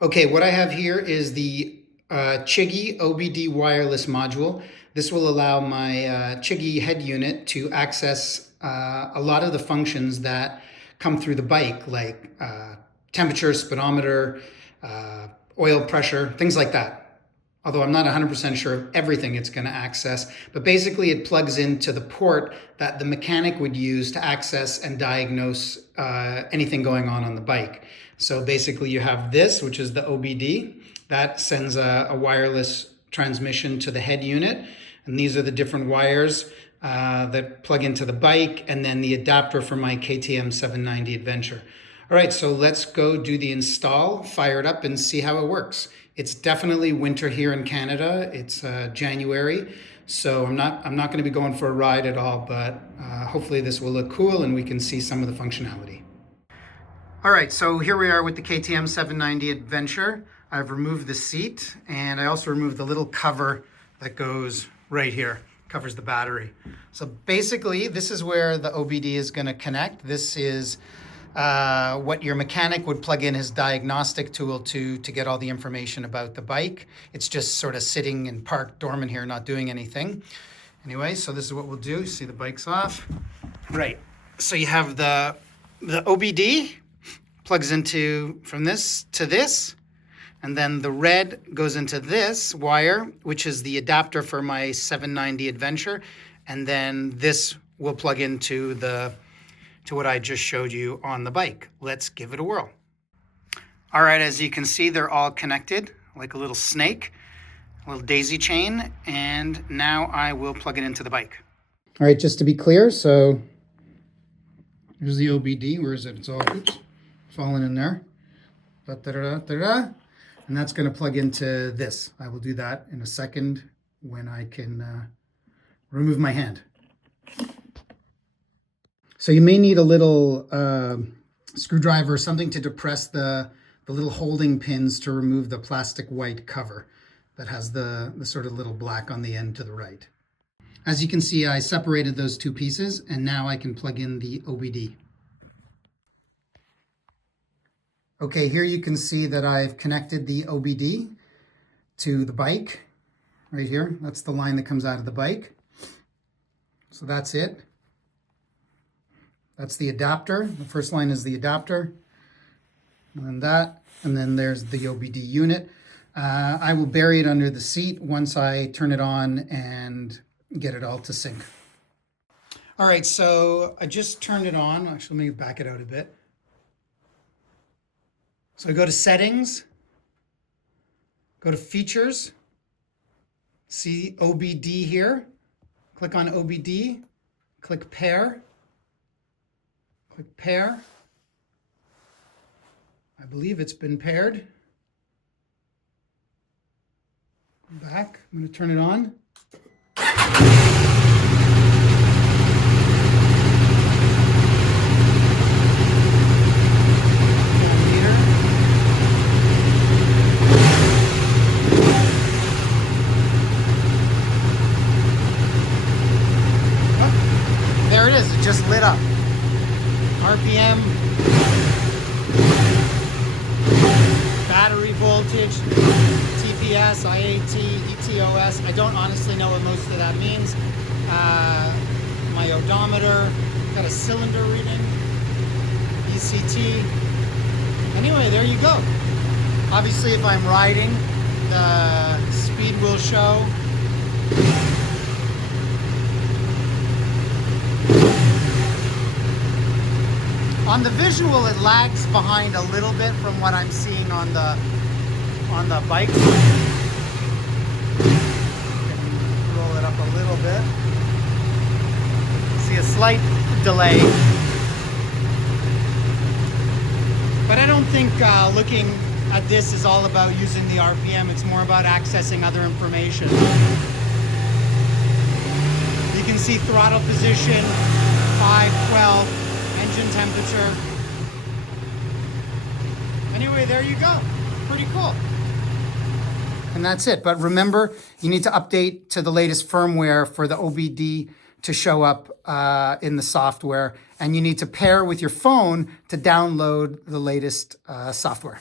Okay, what I have here is the Chigee OBD Wireless Module. This will allow my Chigee head unit to access a lot of the functions that come through the bike, like temperature, speedometer, oil pressure, things like that. Although I'm not 100% sure of everything it's going to access, but basically it plugs into the port that the mechanic would use to access and diagnose anything going on the bike. So basically you have this, which is the OBD, that sends a wireless transmission to the head unit. And these are the different wires that plug into the bike, and then the adapter for my KTM 790 Adventure. All right, so let's go do the install, fire it up and see how it works. It's definitely winter here in Canada. It's January, so I'm not going to be going for a ride at all, but hopefully this will look cool and we can see some of the functionality. All right, so here we are with the KTM 790 Adventure. I've removed the seat, and I also removed the little cover that goes right here, covers the battery. So basically, this is where the OBD is going to connect. This is what your mechanic would plug in his diagnostic tool to get all the information about the bike. It's just sort of sitting and parked dormant here, not doing anything. Anyway, so this is what we'll do. See, the bike's off. Right, so you have the OBD plugs into from this to this, and then the red goes into this wire, which is the adapter for my 790 Adventure, and then this will plug into to what I just showed you on the bike. Let's give it a whirl. All right, as you can see, they're all connected like a little snake, a little daisy chain, and now I will plug it into the bike. All right, just to be clear, so here's the OBD. Where is it? It's all falling in there. And that's going to plug into this. I will do that in a second when I can remove my hand. So you may need a little screwdriver or something to depress the little holding pins to remove the plastic white cover that has the sort of little black on the end to the right. As you can see, I separated those two pieces, and now I can plug in the OBD. Okay, here you can see that I've connected the OBD to the bike right here. That's the line that comes out of the bike. So that's it. That's the adapter. The first line is the adapter, and then there's the OBD unit. I will bury it under the seat once I turn it on and get it all to sync. All right, so I just turned it on. Actually, let me back it out a bit. So I go to settings, go to features, see OBD here, click on OBD, click pair. Click pair. I believe it's been paired. Back. I'm going to turn it on. Oh, there it is. It just lit up. RPM, battery voltage, TPS, IAT, ETOS. I don't honestly know what most of that means. My odometer, got a cylinder reading, ECT. Anyway, there you go. Obviously, if I'm riding, the speed will show. On the visual, it lags behind a little bit from what I'm seeing on the bike. Roll it up a little bit. See a slight delay. But I don't think looking at this is all about using the RPM. It's more about accessing other information. You can see throttle position, 5, 12. Engine temperature. Anyway, there you go. Pretty cool. And that's it. But remember, you need to update to the latest firmware for the OBD to show up in the software. And you need to pair with your phone to download the latest software.